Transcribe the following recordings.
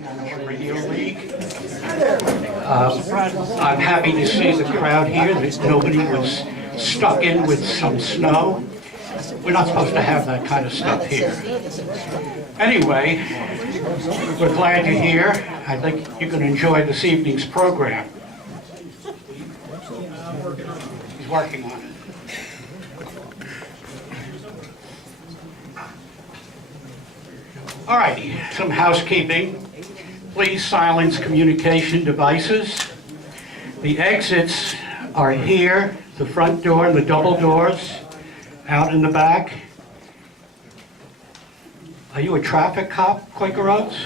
National Radio League. I'm happy to see the crowd here, that nobody was stuck in with some snow. We're not supposed to have that kind of stuff here. Anyway, we're glad you're here. I think you can enjoy this evening's program. He's working on it. All righty, some housekeeping. Please silence communication devices. The exits are here, the front door and the double doors, out in the back. Are you a traffic cop, Quaker Oats?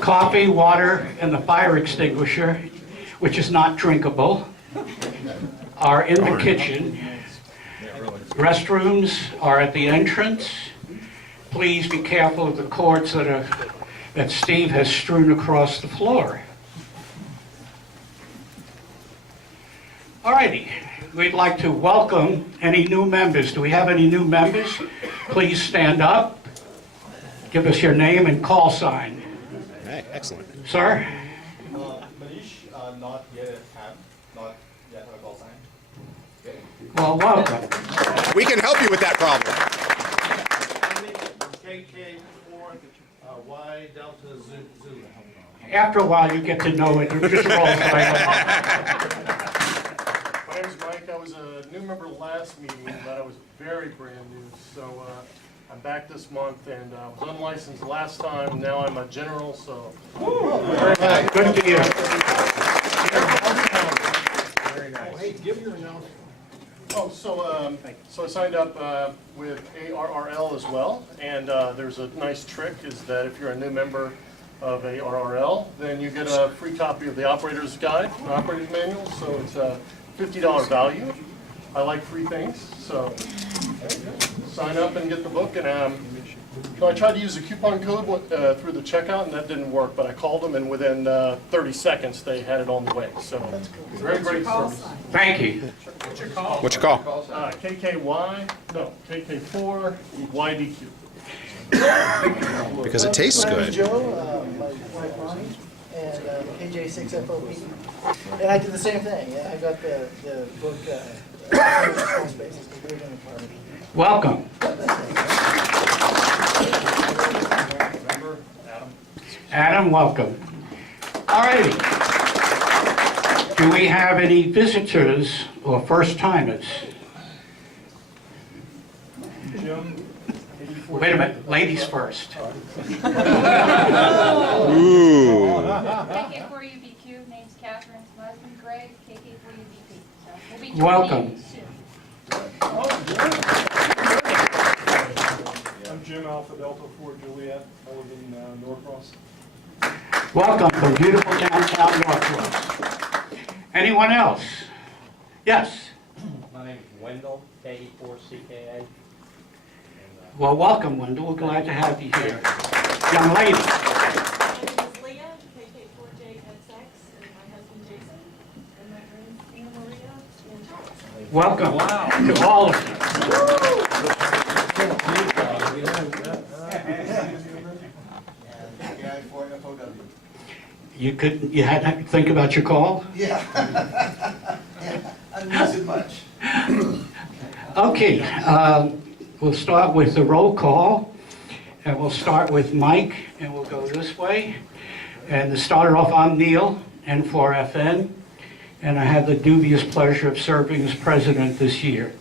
Coffee, water, and the fire extinguisher, which is not drinkable, are in the kitchen. Restrooms are at the entrance. Please be careful of the cords that Steve has strewn across the floor. All righty, we'd like to welcome any new members. Do we have any new members? Please stand up. Give us your name and call sign. All right, excellent. Sir? Manish, not yet have a call sign. Okay. Well, welcome. We can help you with that problem. KK4 Y Delta Zulu. After a while, you get to know it. It just rolls right along. My name is Mike. I was a new member last meeting, but I was very brand new. So I'm back this month, and I was unlicensed last time. Now I'm a general, so very nice. Good to you. Very nice. Hey, give your announcement. Oh, so I signed up with ARRL as well, and there's a nice trick is that if you're a new member of ARRL, then you get a free copy of the operator's guide, operator's manual, so it's a $50 value. I like free things, so sign up and get the book. And so I tried to use a coupon code through the checkout, and that didn't work, but I called them, and within 30 seconds, they had it on the way. So very great service. Thank you. What's your call? What's your call? KK4 YDQ. Because it tastes My name is good. Joe, my wife Ronnie, and KJ6FOP. And I did the same thing. I got the book, Small Spaces, because we're going to part of it. Welcome. Adam, welcome. All righty. Do we have any visitors or first-timers? Jim, Wait a minute, ladies first. Ooh. KK4UBQ, name's Catherine, my husband Greg, KK4UBP. So we'll be joining Welcome. you soon. I'm Jim Alpha Delta 4 Juliet. I live in Norcross. Welcome from beautiful downtown Northwest. Anyone else? Yes. My name is Wendell, KE4CKA. Well, welcome, Wendell. We're glad to have you here. Young lady. My name is Leah, KK4JXX, and my husband Jason, and my friends Anna Maria and Charles. Welcome to all of you. You had to think about your call? Yeah. I didn't use it much. Okay, we'll start with the roll call, and we'll start with Mike, and we'll go this way. And to start off, I'm Neil, N4FN, and I have the dubious pleasure of serving as president this year,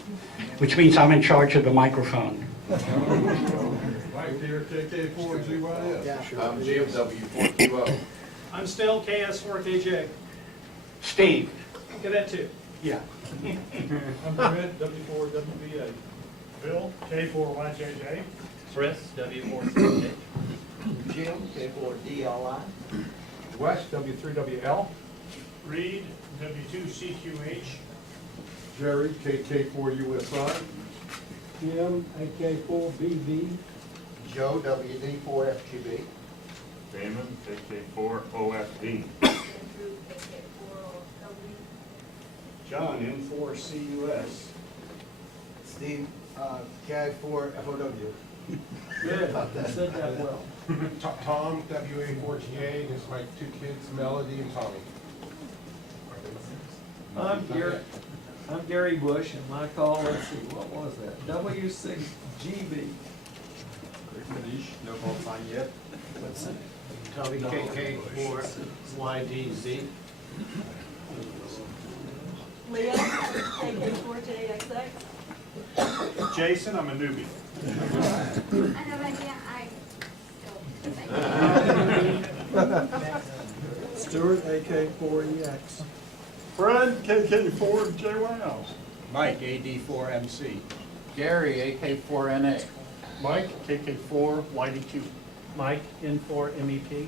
which means I'm in charge of the microphone. Mike here, KK4GYF. I'm GMW420. I'm still KS4KJ. Steve? Get that too. Yeah. I'm Fred, W4WBA. Bill, K4YJJ. Chris, W4CK. Jim, K4DLI. West, W3WL. Reed, W2CQH. Jerry, KK4USI. Jim, AK4BV. Joe, WD4FGB. Damon, KK4OFD. John, M4CUS. Steve, KI4FOW. Good, you said that well. Tom, WA4GA, and my two kids, Melody and Tommy. I'm Gary Bush, and my call, let's see, what was that? W6GB. No call sign yet. Tommy KK4YDZ. Leah, KK4JXX. Jason, I'm a newbie. I have an idea, Stuart, AK4EX. Fred, KK4JYL. Mike, AD4MC. Gary, AK4NA. Mike, KK4YDQ. Mike, N4MEP.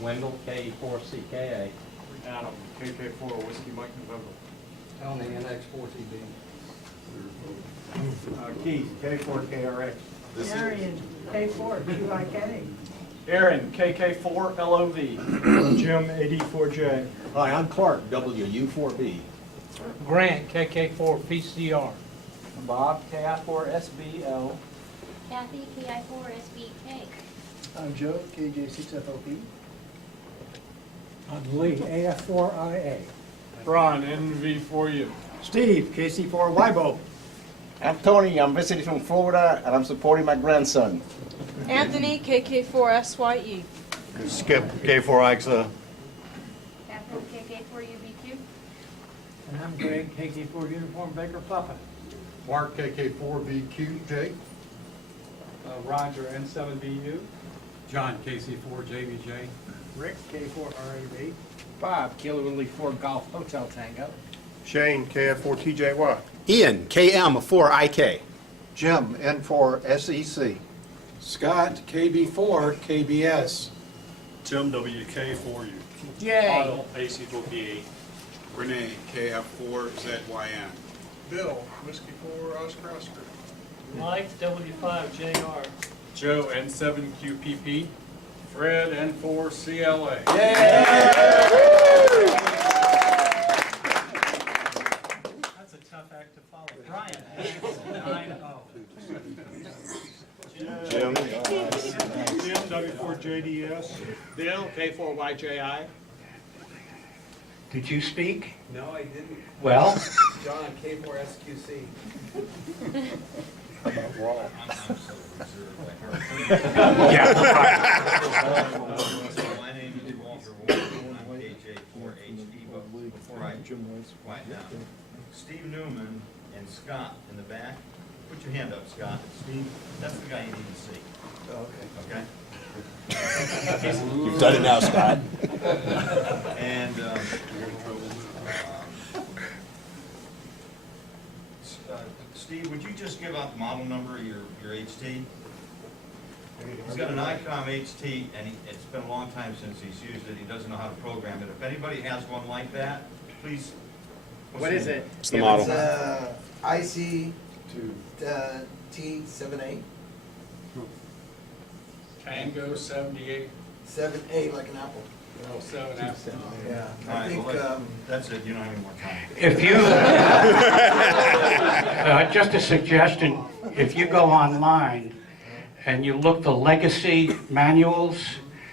Wendell, K4CKA. Adam, KK4 Whiskey Mike November. Tony, NX4TB. Keith, K4KRX. Arian, K4QIK. Aaron, KK4LOV. Jim, AD4J. Hi, I'm Clark, WU4B. Grant, KK4PCR. Bob, KI4SBL. Kathy, KI4SBK. I'm Joe, KJ6FOP. I'm Lee, AF4IA. Ron, NV4U. Steve, KC4YBO. I'm Tony. I'm visiting from Florida, and I'm supporting my grandson. Anthony, KK4SYE. Skip, K4IXA. Catherine, KK4UBQ. And I'm Greg, KK4 Uniform Baker Papa. Mark, KK4BQJ. Roger, N7BU. John, KC4JBJ. Rick, K4RAB. Bob, Kilo Willie 4 Golf Hotel Tango. Shane, KF4TJY. Ian, KM4IK. Jim, N4SEC. Scott, KB4KBS. Tim, WK4U. Jay. AC4BA. Renee, KF4ZYN. Bill, Whiskey 4 Oscar Oscar. Mike, W5JR. Joe, N7QPP. Fred, N4CLA. That's a tough act to follow. Brian, 9-0. Jim. Jim, W4JDS. Bill, K4YJI. Did you speak? No, I didn't. Well, John, K4SQC. yeah, right. My name is Walter Warren, I'm KJ4HE, but before I quiet down, Steve Newman and Scott in the back, put your hand up, Scott. Steve, that's the guy you need to see. Okay? You've done it now, Scott. And, Steve, would you just give out the model number of your HT? He's got an ICOM HT, and it's been a long time since he's used it. He doesn't know how to program it. If anybody has one like that, please. What is it? It's the model. IC T78, Tango 78. 78 like an apple. No, 7 after. Yeah, All I right, think, well, that's it. You don't have any more time. If you, just a suggestion, if you go online and you look the legacy manuals,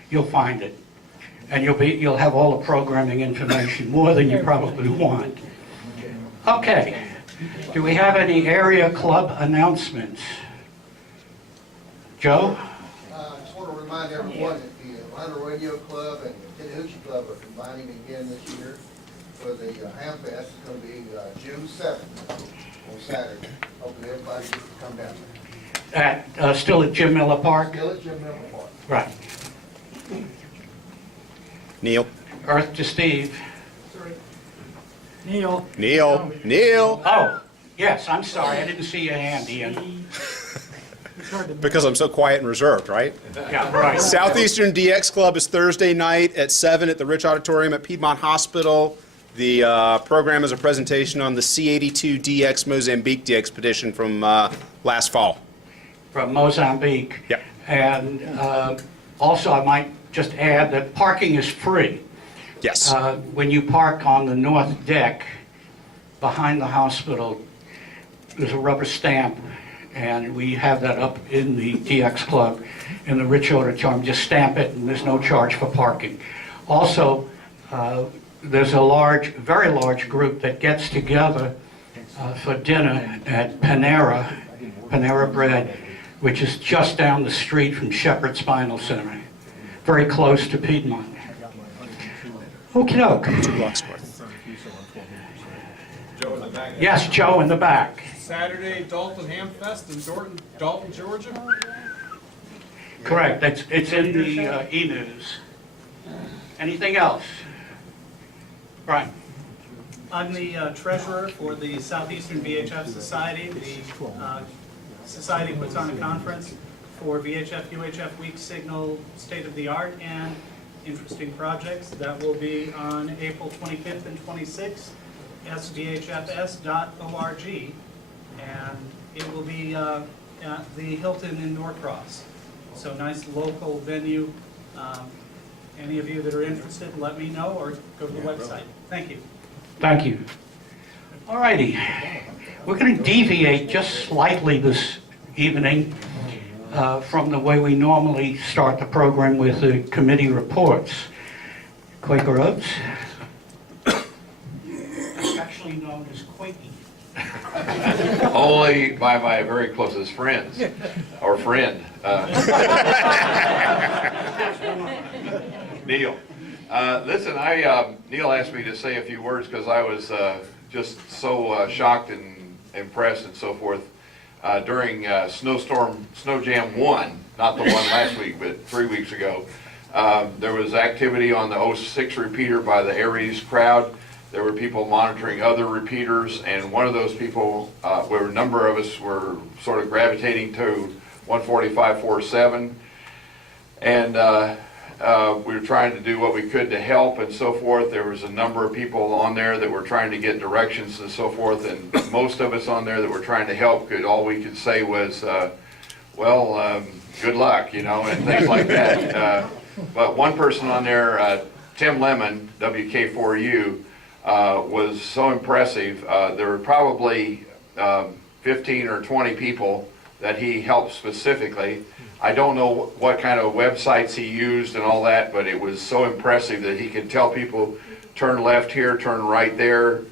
you'll find it. And you'll have all the programming information, more than you probably want. Okay, do we have any area club announcements? Joe? I just want to remind everyone that the Atlanta Radio Club and the Chattahoochee Club are combining again this year for the Ham Fest. It's going to be June 7th on Saturday. Hoping everybody gets to come down there. Still at Jim Miller Park? Still at Jim Miller Park. Right. Neil. Earth to Steve. Neil. Neil. Oh, yes, I'm sorry, I didn't see your hand, Ian. Because I'm so quiet and reserved, right? Yeah, right. Southeastern DX Club is Thursday night at 7 at the Rich Auditorium at Piedmont Hospital. The program is a presentation on the C82 DX Mozambique expedition from last fall. From Mozambique. Yep. And also, I might just add that parking is free. Yes. When you park on the north deck behind the hospital, there's a rubber stamp And we have that up in the DX Club in the Rich Auditorium. Just stamp it, and there's no charge for parking. Also, there's a large, very large group that gets together for dinner at Panera Bread, which is just down the street from Shepherd Spinal Center, very close to Piedmont. Okey-doke. 2 blocks north. Joe in the back. Yes, Joe in the back. Saturday, Dalton Ham Fest in Dalton, Georgia. Correct, it's in the e-news. Anything else? Brian? I'm the treasurer for the Southeastern VHF Society. The society puts on a conference for VHF, UHF Week Signal State of the Art and interesting projects. That will be on April 25th and 26th, svhfs.org. And it will be at the Hilton in Norcross. So nice local venue. Any of you that are interested, let me know or go to the website. Thank you. Thank you. All righty. We're going to deviate just slightly this evening from the way we normally start the program with the committee reports. Quaker Oats. Actually known as Quakey. Only by my very closest friends, or friend. Neil. Listen, Neil asked me to say a few words because I was just so shocked and impressed and so forth during Snow Jam 1, not the one last week, but 3 weeks ago. There was activity on the 06 repeater by the Aries crowd. There were people monitoring other repeaters, and one of those people, where a number of us were sort of gravitating to 145.47, and we were trying to do what we could to help and so forth. There was a number of people on there that were trying to get directions and so forth, and most of us on there that were trying to help all we could say was, good luck, and things like that. But one person on there, Tim Lemon, WK4U, was so impressive. There were probably 15 or 20 people that he helped specifically. I don't know what kind of websites he used and all that, but it was so impressive that he could tell people, turn left here, turn right there,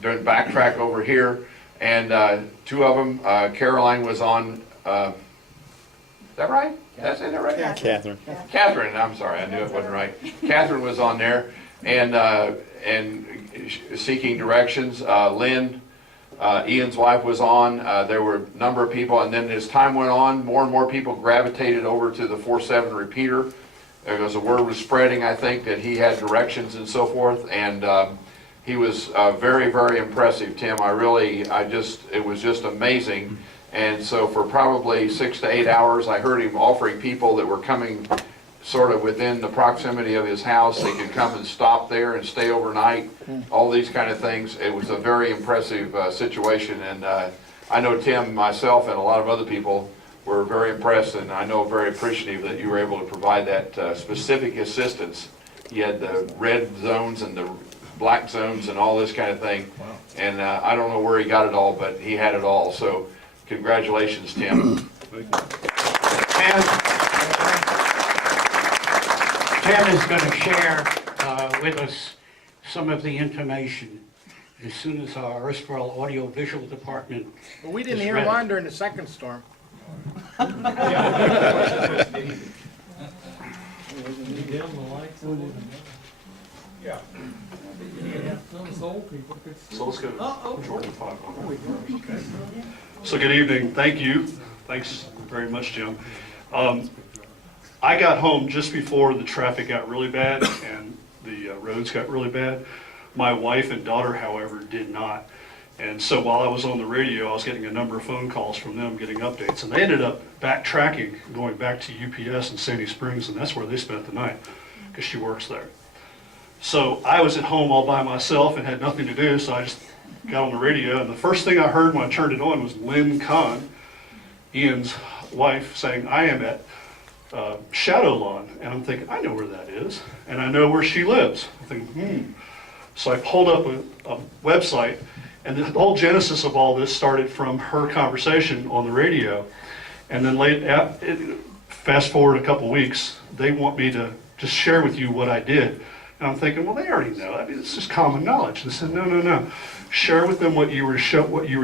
backtrack over here. And 2 of them, Caroline was on, is that right? Did I say that right? Yeah. Catherine. Catherine, I'm sorry, I knew it wasn't right. Catherine was on there and seeking directions. Lynn, Ian's wife, was on. There were a number of people, and then as time went on, more and more people gravitated over to the 4.7 repeater. Because the word was spreading, I think, that he had directions and so forth, and he was very, very impressive, Tim. It was just amazing. And so for probably 6 to 8 hours, I heard him offering people that were coming sort of within the proximity of his house, they could come and stop there and stay overnight, all these kind of things. It was a very impressive situation, and I know Tim, myself, and a lot of other people were very impressed, and I know very appreciative that you were able to provide that specific assistance. He had the red zones and the black zones and all this kind of thing, and I don't know where he got it all, but he had it all, so congratulations, Tim. Tim is going to share with us some of the information as soon as our NFARL audio-visual department But we didn't is hear ready. one during the second storm. Yeah. So let's go to Jordan 5. So good evening, thank you. Thanks very much, Jim. I got home just before the traffic got really bad and the roads got really bad. My wife and daughter, however, did not. And so while I was on the radio, I was getting a number of phone calls from them getting updates. And they ended up backtracking, going back to UPS in Sandy Springs, and that's where they spent the night because she works there. So I was at home all by myself and had nothing to do, so I just got on the radio, and the first thing I heard when I turned it on was Lynn Kahn, Ian's wife, saying, "I am at Shadow Lawn," and I'm thinking, I know where that is, and I know where she lives. I'm thinking, So I pulled up a website, And the whole genesis of all this started from her conversation on the radio. And then fast forward a couple weeks, they want me to just share with you what I did. And I'm thinking, well, they already know. I mean, it's just common knowledge. They said, no. Share with them what you were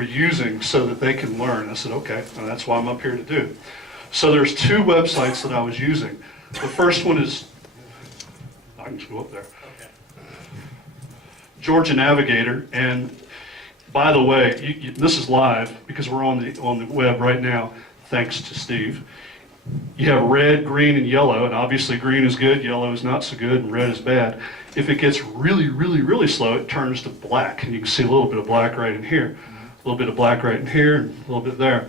using so that they can learn. I said, okay, and that's why I'm up here to do. So there's 2 websites that I was using. The first one is, I can just go up there. Georgia Navigator, and by the way, this is live because we're on the web right now, thanks to Steve. You have red, green, and yellow, and obviously green is good, yellow is not so good, and red is bad. If it gets really, really, really slow, it turns to black, and you can see a little bit of black right in here, a little bit of black right in here, and a little bit there.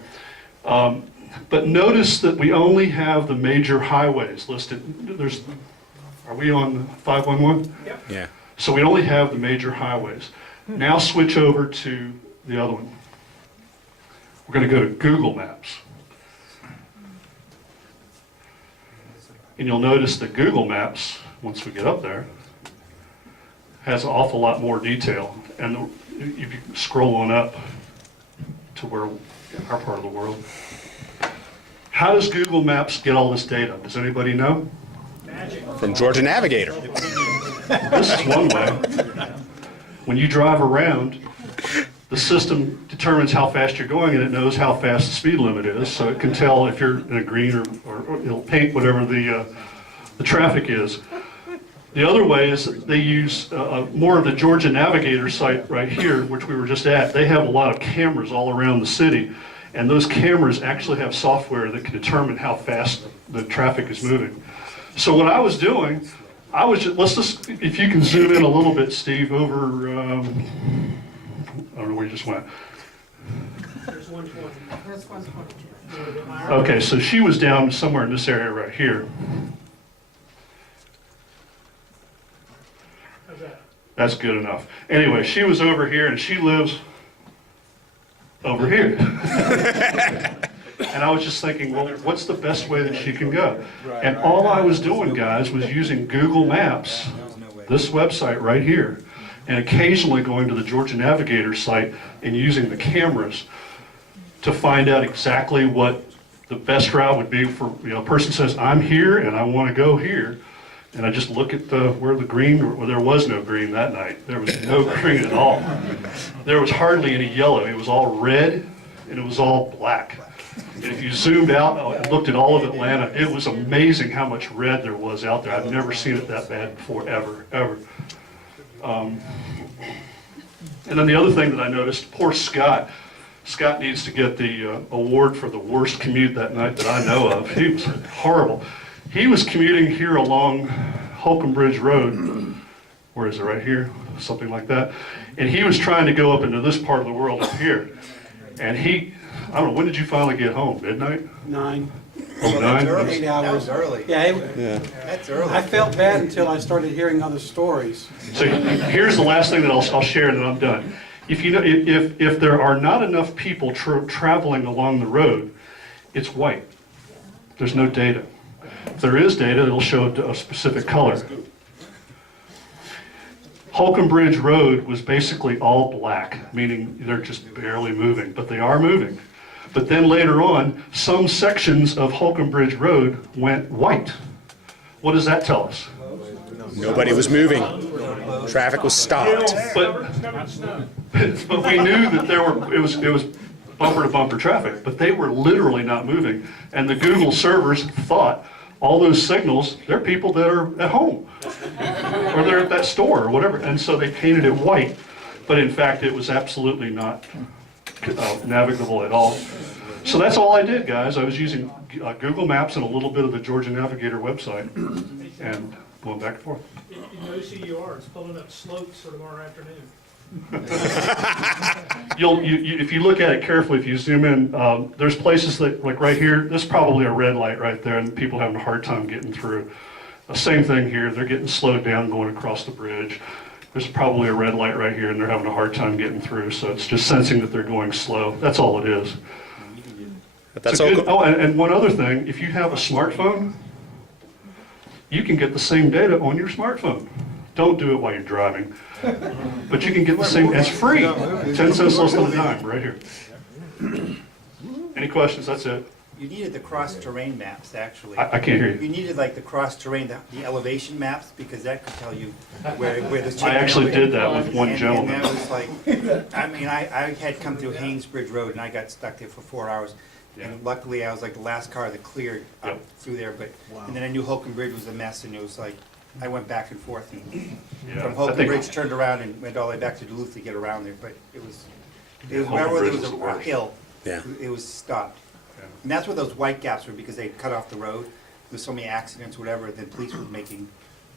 But notice that we only have the major highways listed. Are we on 511? Yep. Yeah. So we only have the major highways. Now switch over to the other one. We're going to go to Google Maps. And you'll notice that Google Maps, once we get up there, has an awful lot more detail. And if you scroll on up to where our part of the world. How does Google Maps get all this data? Does anybody know? From Georgia Navigator. This is one way. When you drive around, the system determines how fast you're going, and it knows how fast the speed limit is, so it can tell if you're in a green or it'll paint whatever the traffic is. The other way is that they use more of the Georgia Navigator site right here, which we were just at. They have a lot of cameras all around the city, and those cameras actually have software that can determine how fast the traffic is moving. So what I was doing, if you can zoom in a little bit, Steve, over, I don't know where you just went. There's 120. That's 122. Okay, so she was down somewhere in this area right here. How's that? That's good enough. Anyway, she was over here, and she lives over here. And I was just thinking, well, what's the best way that she can go? And all I was doing, guys, was using Google Maps, this website right here, and occasionally going to the Georgia Navigator site and using the cameras to find out exactly what the best route would be for, a person says, I'm here and I want to go here. And I just look at where the green, well, there was no green that night. There was no green at all. There was hardly any yellow. It was all red and it was all black. And if you zoomed out and looked at all of Atlanta, it was amazing how much red there was out there. I've never seen it that bad before, ever. And then the other thing that I noticed, poor Scott. Scott needs to get the award for the worst commute that night that I know of. He was horrible. He was commuting here along Holcomb Bridge Road. Where is it? Right here? Something like that. And he was trying to go up into this part of the world up here. And I don't know, when did you finally get home? Midnight? 9. Oh, 9? 8 hours. That was early. Yeah, That's early. I felt bad until I started hearing other stories. So here's the last thing that I'll share, and then I'm done. If there are not enough people traveling along the road, it's white. There's no data. If there is data, it'll show a specific color. Holcomb Bridge Road was basically all black, meaning they're just barely moving, but they are moving. But then later on, some sections of Holcomb Bridge Road went white. What does that tell us? Nobody was moving. Traffic was stopped. But we knew that it was bumper to bumper traffic, but they were literally not moving. And the Google servers thought all those signals, they're people that are at home or they're at that store or whatever. And so they painted it white, but in fact it was absolutely not navigable at all. So that's all I did, guys. I was using Google Maps and a little bit of the Georgia Navigator website and going back and forth. You notice who you are. It's pulling up slopes for tomorrow afternoon. If you look at it carefully, if you zoom in, there's places that, like right here, there's probably a red light right there, and people having a hard time getting through. Same thing here, they're getting slowed down going across the bridge. There's probably a red light right here, and they're having a hard time getting through, so it's just sensing that they're going slow. That's all it is. That's all. Oh, and one other thing, if you have a smartphone, you can get the same data on your smartphone. Don't do it while you're driving. But you can get the same, it's free, 10 cents less than a dime, right here. Any questions? That's it. You needed the cross-terrain maps, actually. I can't hear you. You needed like the cross-terrain, the elevation maps, because that could tell you where the. I actually did that with one gentleman. And that was like, I mean, I had come through Haynesbridge Road and I got stuck there for 4 hours. And luckily, I was like the last car that cleared up through there, but, and then I knew Holcomb Bridge was a mess, and it was like, I went back and forth, and from Holcomb Bridge, turned around and went all the way back to Duluth to get around there, but it was wherever there was a hill, it was stopped. And that's where those white gaps were, because they cut off the road, there's so many accidents, whatever, then police were making,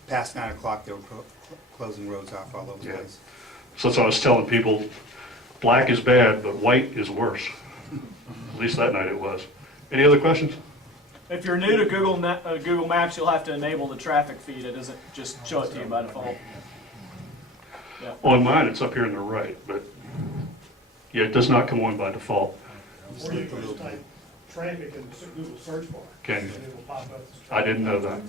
past 9 o'clock, they were closing roads off all over the place. So that's what I was telling people, black is bad, but white is worse. At least that night it was. Any other questions? If you're new to Google Maps, you'll have to enable the traffic feed. It doesn't just show it to you by default. Yeah. On mine, it's up here on the right, but yeah, it does not come on by default. Or you can just type traffic in the Google search bar. Can And it will pop up. I didn't know that.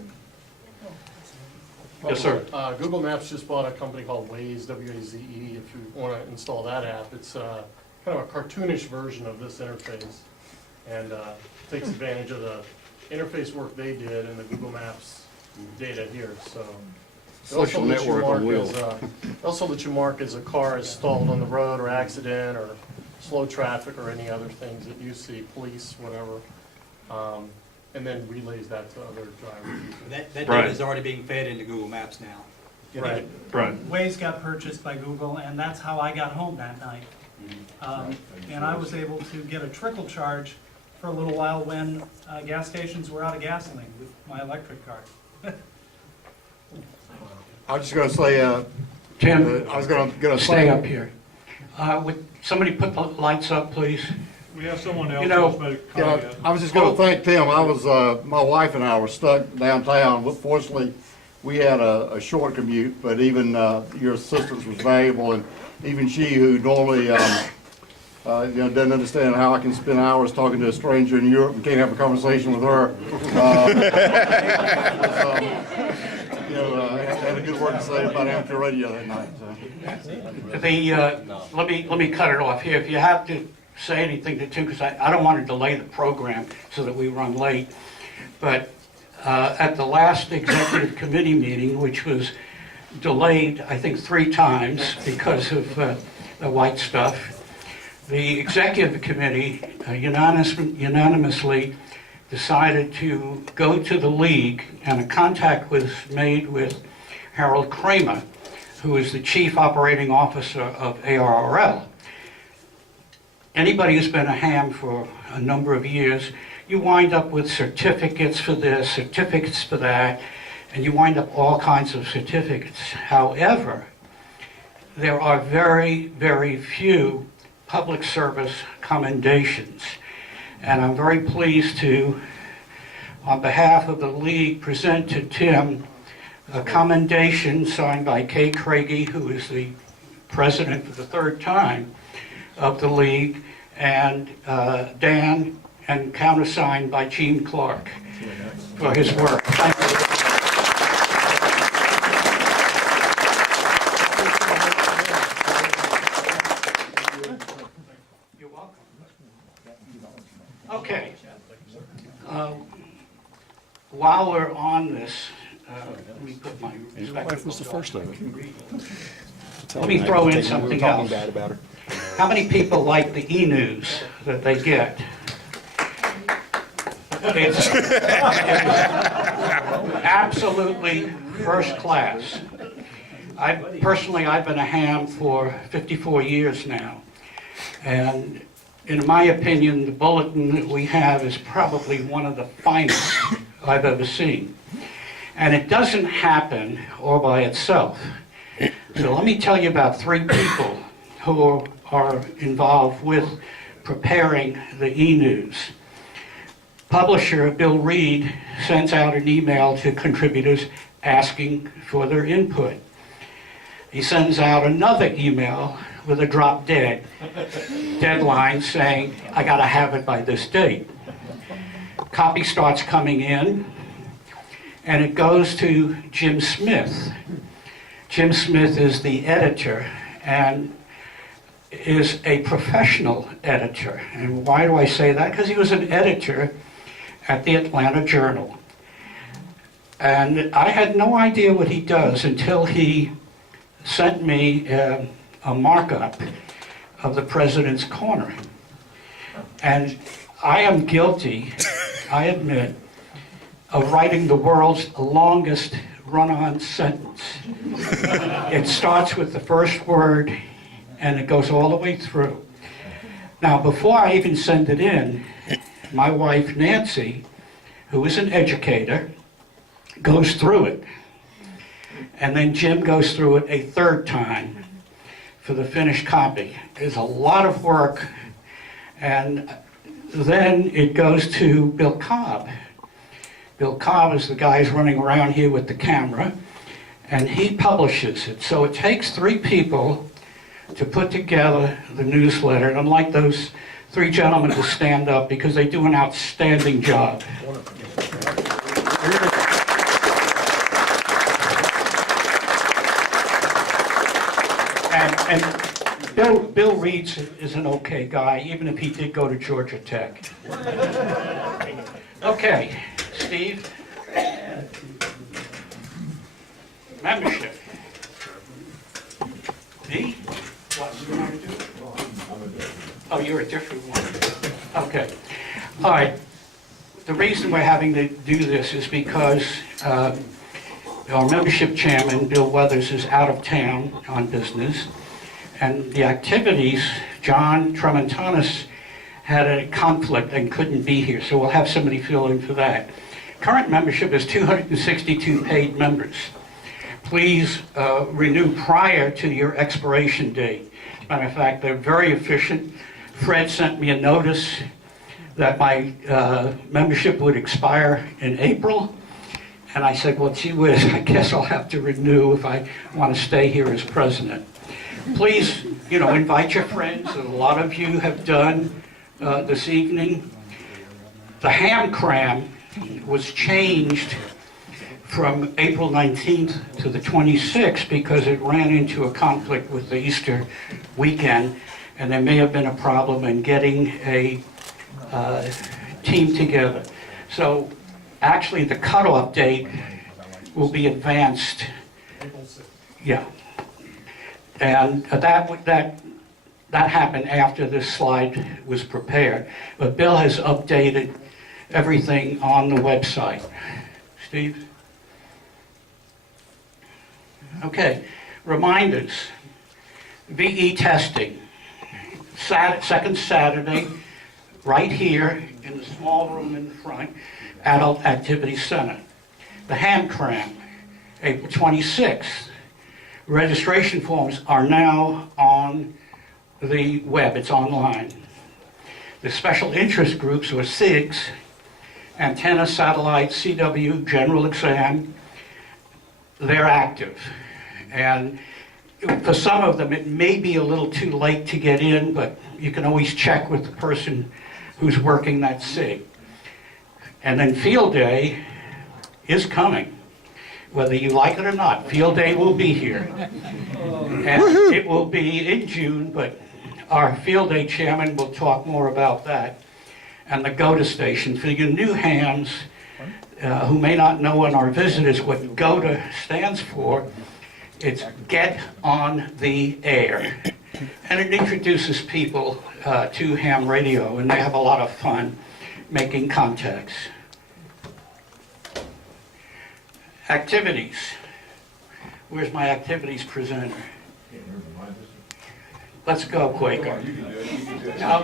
Yes, sir. Google Maps just bought a company called Waze, W-A-Z-E. If you want to install that app, it's kind of a cartoonish version of this interface, and takes advantage of the interface work they did and the Google Maps data here. So Social network on wheels. also let you mark as a car is stalled on the road or accident or slow traffic or any other things that you see, police, whatever, and then relays that to other drivers. That data is already being fed into Google Maps now. Right. Right. Waze got purchased by Google, and that's how I got home that night. And I was able to get a trickle charge for a little while when gas stations were out of gasoline with my electric car. I was just gonna say, Tim, I was gonna say. stay up here. Would somebody put the lights up, please? We have someone else You know, who's made a Yeah, comment. I was just gonna thank Tim. I was, my wife and I were stuck downtown, but fortunately, we had a short commute, but even, your assistance was valuable, and even she, who normally, doesn't understand how I can spend hours talking to a stranger in Europe and can't have a conversation with her. Had a good word to say about amateur radio that night, so. Let me cut it off here. If you have to say anything to Tim, because I don't want to delay the program so that we run late. But at the last executive committee meeting, which was delayed, I think 3 times because of the white stuff, the executive committee unanimously decided to go to the league, and a contact was made with Harold Kramer, who is the chief operating officer of ARRL. Anybody who's been a ham for a number of years, you wind up with certificates for this, certificates for that, and you wind up all kinds of certificates. However, there are very, very few public service commendations. And I'm very pleased to, on behalf of the league, present to Tim a commendation signed by Kay Craigie, who is the president for the 3rd time of the league, and Dan, and countersigned by Gene Clark for his work. Thank you. Okay. While we're on this, let me put my spectacles on. Let me throw in something else. How many people like the e-news that they get? It's absolutely first class. I've been a ham for 54 years now. And in my opinion, the bulletin that we have is probably one of the finest I've ever seen. And it doesn't happen all by itself. So let me tell you about 3 people who are involved with preparing the e-news. Publisher Bill Reed sends out an email to contributors asking for their input. He sends out another email with a drop dead deadline saying, I gotta have it by this date. Copy starts coming in, and it goes to Jim Smith. Jim Smith is the editor and is a professional editor. And why do I say that? Because he was an editor at the Atlanta Journal. And I had no idea what he does until he sent me a markup of the President's Corner. And I am guilty, I admit, of writing the world's longest run-on sentence. It starts with the first word and it goes all the way through. Now, before I even send it in, my wife Nancy, who is an educator, goes through it. And then Jim goes through it a third time for the finished copy. There's a lot of work. And then it goes to Bill Cobb. Bill Cobb is the guy who's running around here with the camera, and he publishes it. So it takes 3 people to put together the newsletter. And I'd like those 3 gentlemen to stand up because they do an outstanding job. And Bill Reeds is an okay guy, even if he did go to Georgia Tech. Okay, Steve. Membership. Me? What, you want to do? Oh, you're a different one. Okay. All right. The reason we're having to do this is because our membership chairman, Bill Weathers, is out of town on business. And the activities, John Tremontanis had a conflict and couldn't be here, so we'll have somebody fill in for that. Current membership is 262 paid members. Please renew prior to your expiration date. Matter of fact, they're very efficient. Fred sent me a notice that my membership would expire in April. And I said, well, gee whiz, I guess I'll have to renew if I want to stay here as president. Please, invite your friends, and a lot of you have done this evening. The ham cram was changed from April 19th to the 26th because it ran into a conflict with the Easter weekend, and there may have been a problem in getting a team together. So actually the cutoff date will be advanced. Yeah. And that happened after this slide was prepared. But Bill has updated everything on the website. Steve? Okay. Reminders. VE testing. Second Saturday, right here in the small room in front, Adult Activity Center. The ham cram, April 26th. Registration forms are now on the web, it's online. The special interest groups, or SIGs, antenna, satellite, CW, general exam, they're active. And for some of them, it may be a little too late to get in, but you can always check with the person who's working that SIG. And then field day is coming. Whether you like it or not, field day will be here. And it will be in June, but our field day chairman will talk more about that. And the GOTA station, for your new hams who may not know on our visitors what GOTA stands for, it's Get on the Air. And it introduces people to ham radio, and they have a lot of fun making contacts. Activities. Where's my activities presenter? Let's go, Quaker. Now,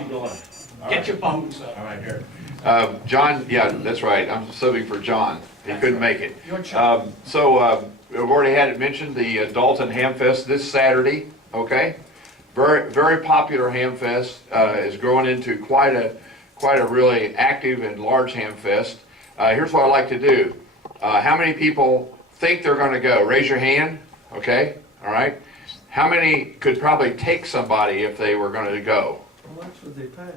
get your bones up. All right, here. John, yeah, that's right. I'm subbing for John. He couldn't make it. We've already had it mentioned, the Dalton Ham Fest this Saturday, okay? Very, very popular ham fest. Is growing into quite a really active and large ham fest. Here's what I'd like to do. How many people think they're going to go? Raise your hand, okay? All right. How many could probably take somebody if they were going to go? How much would they pay?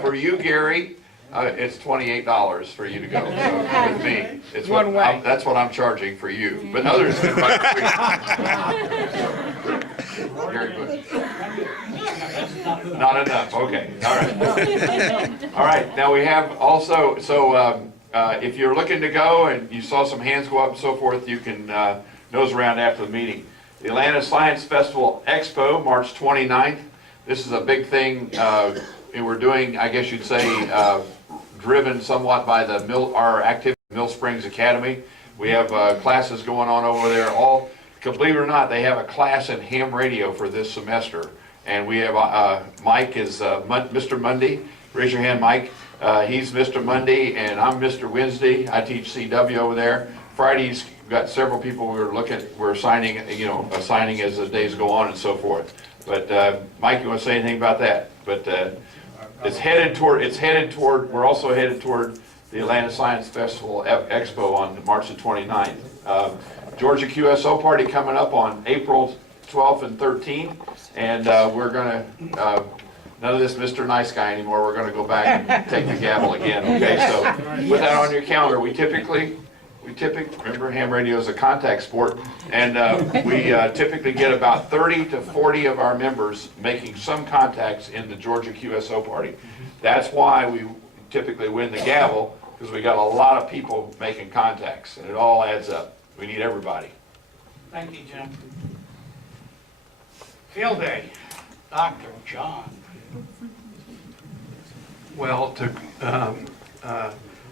For you, Gary, It's $28 for you to go so, with me. It's One way. That's what I'm charging for you, but others can ride free. Gary Bush. Not enough, okay, all right. All right, now we have also, so if you're looking to go and you saw some hands go up and so forth, you can nose around after the meeting. The Atlanta Science Festival Expo, March 29th. This is a big thing we're doing, I guess you'd say, driven somewhat by our activity at Mill Springs Academy. We have classes going on over there. Believe it or not, they have a class in ham radio for this semester. And we have, Mike is Mr. Monday. Raise your hand, Mike. He's Mr. Monday, and I'm Mr. Wednesday. I teach CW over there. Fridays, we've got several people we're assigning as the days go on and so forth. But Mike, you want to say anything about that? But it's headed toward, we're also headed toward the Atlanta Science Festival Expo on March the 29th. Georgia QSO party coming up on April 12th and 13th, and we're going to, none of this Mr. Nice Guy anymore, we're going to go back and take the gavel again, okay? So put that on your calendar. We typically, remember ham radio is a contact sport, and we typically get about 30 to 40 of our members making some contacts in the Georgia QSO party. That's why we typically win the gavel, because we got a lot of people making contacts, and it all adds up. We need everybody. Thank you, Jim. Field day, Dr. John. Well,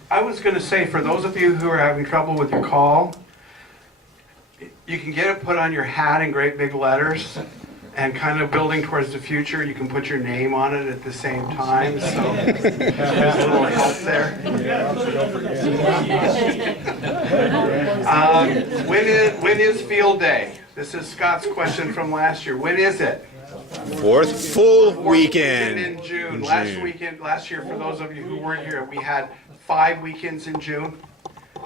I was going to say, for those of you who are having trouble with your call, you can get it put on your hat in great big letters, and kind of building towards the future, you can put your name on it at the same time, so there's a little help there. When is field day? This is Scott's question from last year. When is it? Fourth full weekend in June. Last year, for those of you who weren't here, we had 5 weekends in June,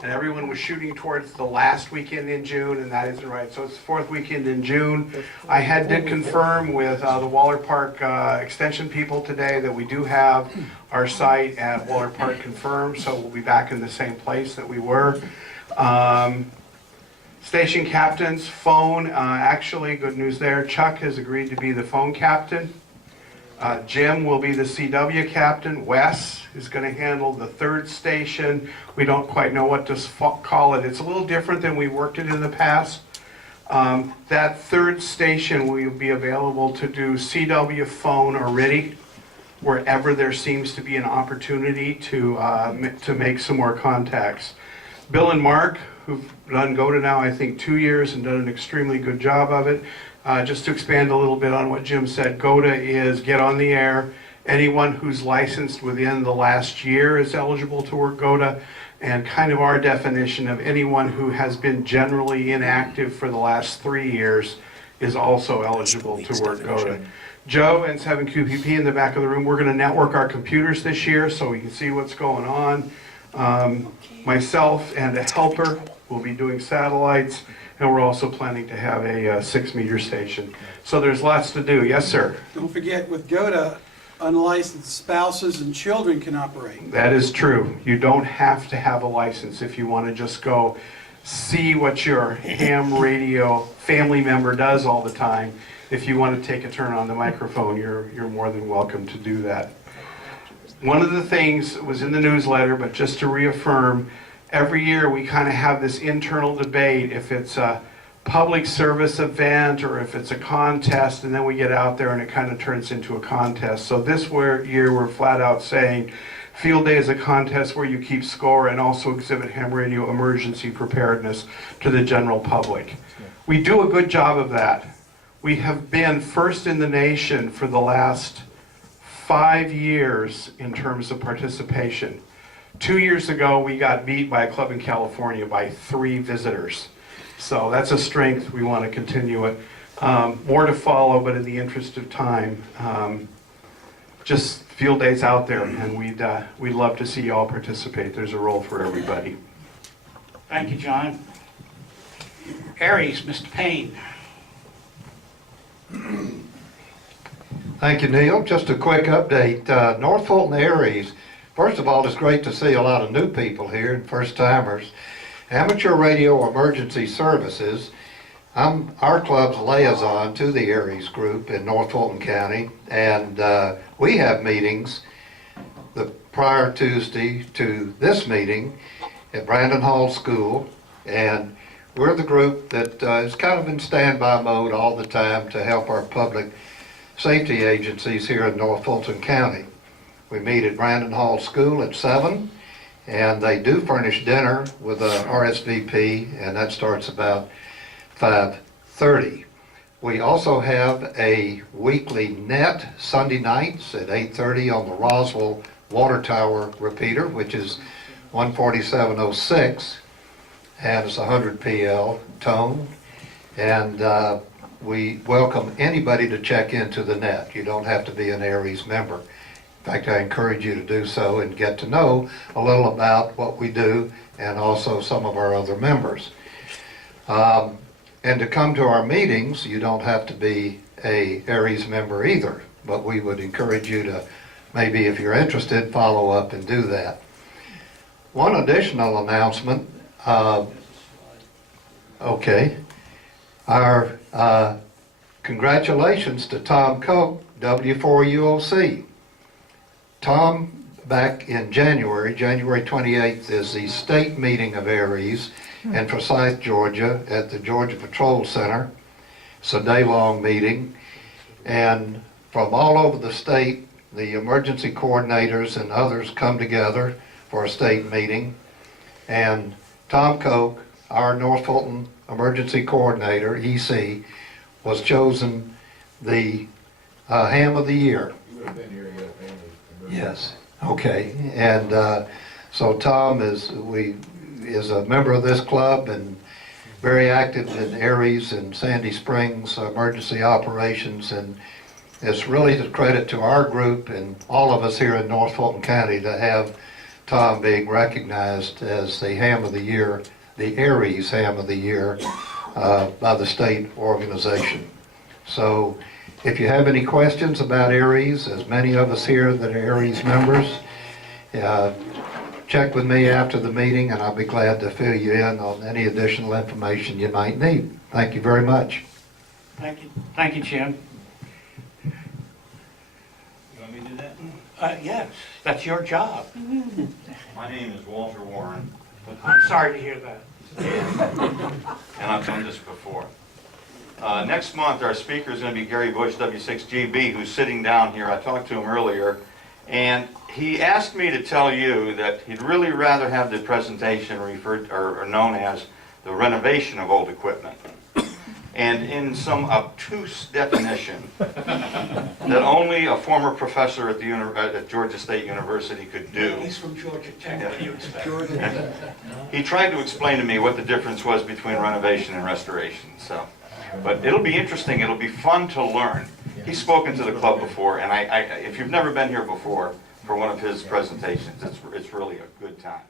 and everyone was shooting towards the last weekend in June, and that isn't right. So it's the 4th weekend in June. I did confirm with the Waller Park Extension people today that we do have our site at Waller Park confirmed, so we'll be back in the same place that we were. Station captains, phone, actually, good news there. Chuck has agreed to be the phone captain. Jim will be the CW captain. Wes is going to handle the 3rd station. We don't quite know what to call it. It's a little different than we worked it in the past. That 3rd station will be available to do CW phone or RIDI, wherever there seems to be an opportunity to make some more contacts. Bill and Mark, who've done GOTA now, I think 2 years, and done an extremely good job of it. Just to expand a little bit on what Jim said, GOTA is get on the air. Anyone who's licensed within the last year is eligible to work GOTA, and kind of our definition of anyone who has been generally inactive for the last 3 years is also eligible to work GOTA. Joe and 7QPP in the back of the room, we're going to network our computers this year so we can see what's going on. Myself and a helper will be doing satellites, and we're also planning to have a 6-meter station. So there's lots to do. Yes, sir? Don't forget, with GOTA, unlicensed spouses and children can operate. That is true. You don't have to have a license if you want to just go see what your ham radio family member does all the time. If you want to take a turn on the microphone, you're more than welcome to do that. One of the things that was in the newsletter, but just to reaffirm, every year we kind of have this internal debate if it's a public service event or if it's a contest, and then we get out there and it kind of turns into a contest. So this year we're flat out saying Field Day is a contest where you keep score and also exhibit ham radio emergency preparedness to the general public. We do a good job of that. We have been first in the nation for the last 5 years in terms of participation. 2 years ago, we got beat by a club in California by 3 visitors. So that's a strength. We want to continue it. More to follow, but in the interest of time, just field days out there, and we'd love to see you all participate. There's a role for everybody. Thank you, John. Aries, Mr. Payne. Thank you, Neil. Just a quick update. North Fulton Aries First of all, it's great to see a lot of new people here and first-timers. Amateur Radio Emergency Services, I'm our club's liaison to the Aries group in North Fulton County, and we have meetings the prior Tuesday to this meeting at Brandon Hall School, and we're the group that is kind of in standby mode all the time to help our public safety agencies here in North Fulton County. We meet at Brandon Hall School at 7, and they do furnish dinner with a RSVP, and that starts about 5:30. We also have a weekly net Sunday nights at 8:30 on the Roswell Water Tower repeater, which is 14706, and it's 100 PL tone. And we welcome anybody to check into the net. You don't have to be an Aries member. In fact, I encourage you to do so and get to know a little about what we do and also some of our other members. And to come to our meetings, you don't have to be a Aries member either, but we would encourage you to maybe, if you're interested, follow up and do that. One additional announcement, our congratulations to Tom Koch, W4UOC. Tom, back in January 28th, is the state meeting of Aries in Forsyth, Georgia, at the Georgia Patrol Center. It's a day-long meeting, and from all over the state, the emergency coordinators and others come together for a state meeting, and Tom Koch, our North Fulton Emergency Coordinator, EC, was chosen the Ham of the Year. Yes, okay, and so Tom is a member of this club and very active in Aries and Sandy Springs emergency operations, and it's really a credit to our group and all of us here in North Fulton County to have Tom being recognized as the Ham of the Year, the Aries Ham of the Year by the state organization. So if you have any questions about Aries, as many of us here that are Aries members, check with me after the meeting and I'll be glad to fill you in on any additional information you might need. Thank you very much. Thank you. Thank you, Jim. You want me to do that? Yes, that's your job. My name is Walter Warren, I'm sorry to hear that. and I've done this before. Next month, our speaker is going to be Gary Bush, W6GB, who's sitting down here. I talked to him earlier, and he asked me to tell you that he'd really rather have the presentation referred or known as the renovation of old equipment. And in some obtuse definition that only a former professor at the at Georgia State University could do. He's from Georgia Tech. What do you expect? He tried to explain to me what the difference was between renovation and restoration. So, but it'll be interesting. It'll be fun to learn. He's spoken to the club before, and if you've never been here before for one of his presentations, it's really a good time.